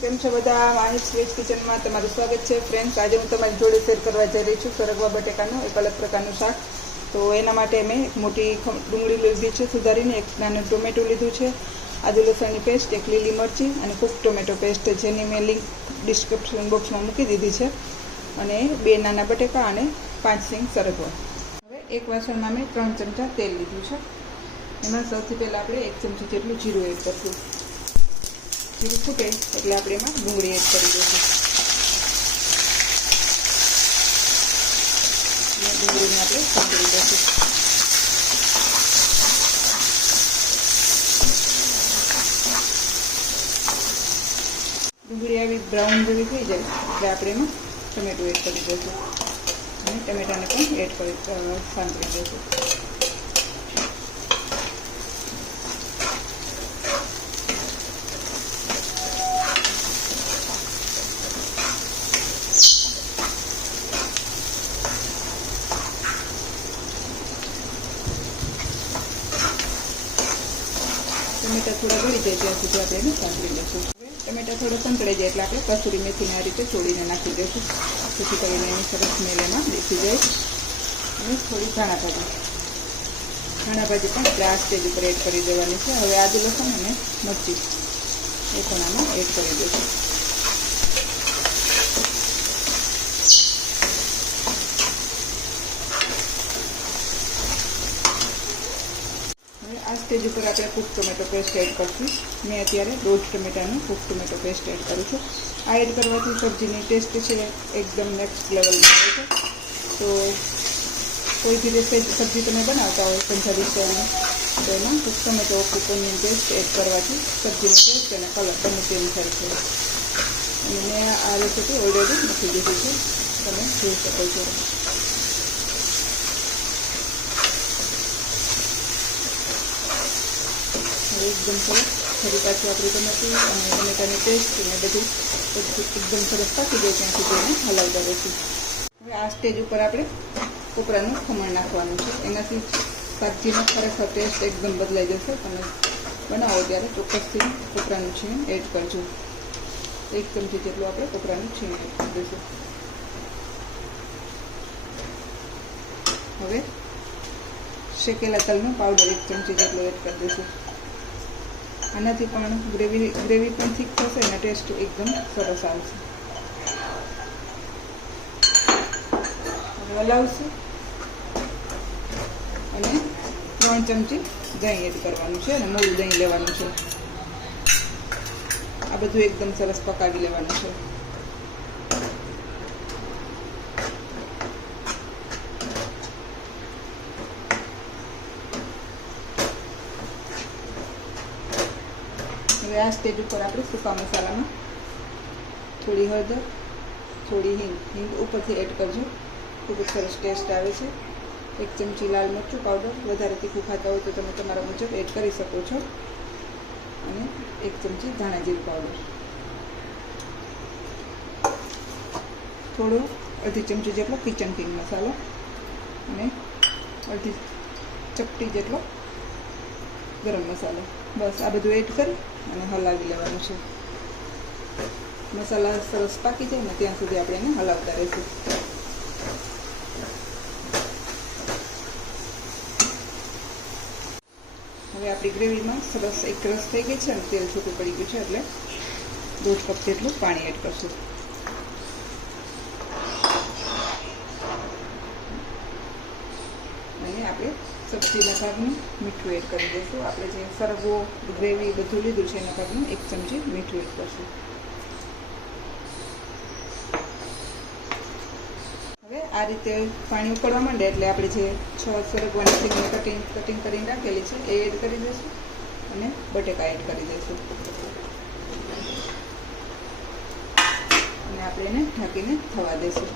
કેમ છો બધા? માહિતી વેજ કિચનમાં તમારું સ્વાગત છે. ફ્રેન્ડ્સ, આજે હું તમારી જોડે શેર કરવા જઈ રહી છું સરગવા બટેકાનું એક અલગ પ્રકારનું શાક. તો એના માટે મેં એક મોટી ડુંગળી લીધી છે સુધારીને, એક નાનું ટોમેટું લીધું છે, આદુ લસણની પેસ્ટ, એક લીલી મરચી અને કૂક ટોમેટો પેસ્ટ જેની મેં લિંક ડિસ્ક્રિપ્શન બોક્સમાં મૂકી દીધી છે, અને 2 નાના બટેકા અને 5 સિંગ સરગવા. હવે એક વાસણમાં મેં 3 ચમચા તેલ લીધું છે. એમાં સૌથી પહેલાં આપણે 1 ચમચી જેટલું જીરું એડ કરીશું. જીરું ફૂટે એટલે આપણે એમાં ડુંગળી એડ કરી દઈશું. ડુંગળીને આપણે સાંતળી દઈશું. ડુંગળી આવી બ્રાઉન જેવી થઈ જાય એટલે આપણે એમાં ટમેટું એડ કરી દઈશું અને ટમેટાને પણ એડ કરી સાંતળી દઈશું. ટમેટા થોડા ગળી જાય ત્યાં સુધી આપણે એને સાંતળી લઈશું. ટમેટા થોડા સંતળાઈ જાય એટલે આપણે કસૂરી મેથીને આ રીતે ચોળીને નાખી દઈશું, જેથી કરીને એની સરસ સ્મેલ એમાં બેસી જાય. અને થોડી ધાણા ભાજી પણ આપણે આ સ્ટેજ ઉપર એડ કરી દેવાની છે. હવે આદુ લસણ અને મરચી એ પણ આમાં એડ કરી દઈશું. આ સ્ટેજ ઉપર આપણે કૂક ટોમેટો પેસ્ટ એડ કરીશું. મેં અત્યારે 1.5 ટમેટાનું કૂક ટોમેટો પેસ્ટ એડ કરું છું. આ એડ કરવાથી સબ્જીની ટેસ્ટ છે એકદમ નેક્સ્ટ લેવલની આવે છે. તો કોઈ બી રીતે સબ્જી તમે બનાવતા હોય પંજાબી સ્ટાઈલની, તો એમાં cook tomato cook onion paste add કરવાથી સબ્જીનો ટેસ્ટ અને કલર બંને ચેન્જ થાય છે. અને મેં આ રેસીપી ઓલરેડી મૂકી દીધી છે, તમે જોઈ શકો છો. એકદમ સરસ ફરી પાછું આપણી ટમેટું અને ટમેટાની પેસ્ટ ને બધું એકદમ સરસ પાકી જાય ત્યાં સુધી એને હલાવતા રહીશું. હવે આ સ્ટેજ ઉપર આપણે કોપરાનું ખમણ નાખવાનું છે. એનાથી શાકભાજીનો ખરેખર ટેસ્ટ એકદમ બદલાઈ જશે. તમે બનાવો ત્યારે ચોક્કસથી કોપરાનું છીણ એડ કરજો. 1 ચમચી જેટલું આપણે કોપરાનું છીણ એડ કરી દઈશું. હવે શેકેલા તલનો પાવડર 1 ચમચી જેટલો એડ કરી દઈશું. આનાથી પણ ગ્રેવી પણ ઠીક થશે અને ટેસ્ટ એકદમ સરસ આવશે. હલાવશું અને 3 ચમચી દહીં એડ કરવાનું છે અને મોળું દહીં લેવાનું છે. આ બધું એકદમ સરસ પકાવી લેવાનું છે. હવે આ સ્ટેજ ઉપર આપણે સૂકા મસાલામાં થોડી હળદર, થોડી હિંગ ઉપરથી એડ કરજો. ખૂબ જ સરસ ટેસ્ટ આવે છે. 1 ચમચી લાલ મરચું પાવડર, વધારે તીખું ખાતા હોય તો તમે તમારા મુજબ એડ કરી શકો છો. અને 1 ચમચી ધાણા જીરું પાવડર, થોડો અડધી ચમચી જેટલો કિચન કિંગ મસાલો અને અડધી ચપટી જેટલો ગરમ મસાલો. બસ આ બધું એડ કરી અને હલાવી લેવાનું છે. મસાલા સરસ પાકી જાય ને ત્યાં સુધી આપણે એને હલાવતા રહીશું. હવે આપણી ગ્રેવીમાં સરસ એક રસ થઈ ગઈ છે અને તેલ છૂટું પડી ગયું છે, એટલે 1/2 કપ જેટલું પાણી એડ કરશું. અને આપણે સબ્જીના ભાગનું મીઠું એડ કરી દઈશું. આપણે જે સરગવો ગ્રેવી બધું લીધું છે એના ભાગનું 1 ચમચી મીઠું એડ કરશું. હવે આ રીતે પાણી ઉકળવા માંડે એટલે આપણે જે 6 સરગવાની સિંગની કટિંગ કરીને રાખેલી છે એ એડ કરી દઈશું અને બટેકા એડ કરી દઈશું. અને આપણે એને ઢાંકીને થવા દઈશું.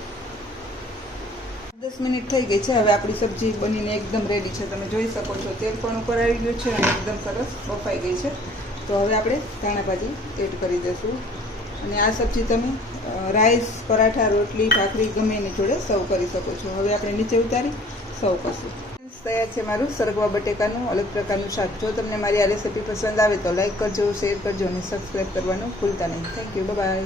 10 મિનિટ થઈ ગઈ છે. હવે આપણી સબ્જી બનીને એકદમ રેડી છે. તમે જોઈ શકો છો તેલ પણ ઉપર આવી ગયું છે અને એકદમ સરસ બફાઈ ગઈ છે. તો હવે આપણે ધાણા ભાજી એડ કરી દઈશું. અને આ સબ્જી તમે રાઈસ, પરાઠા, રોટલી, ભાખરી ગમે એની જોડે સર્વ કરી શકો છો. હવે આપણે નીચે ઉતારી સર્વ કરશું. તૈયાર છે મારું સરગવા બટેકાનું અલગ પ્રકારનું શાક. જો તમને મારી આ રેસીપી પસંદ આવે તો લાઈક કરજો, શેર કરજો અને સબસ્ક્રાઈબ કરવાનું ભૂલતા નહીં. Thank you, by.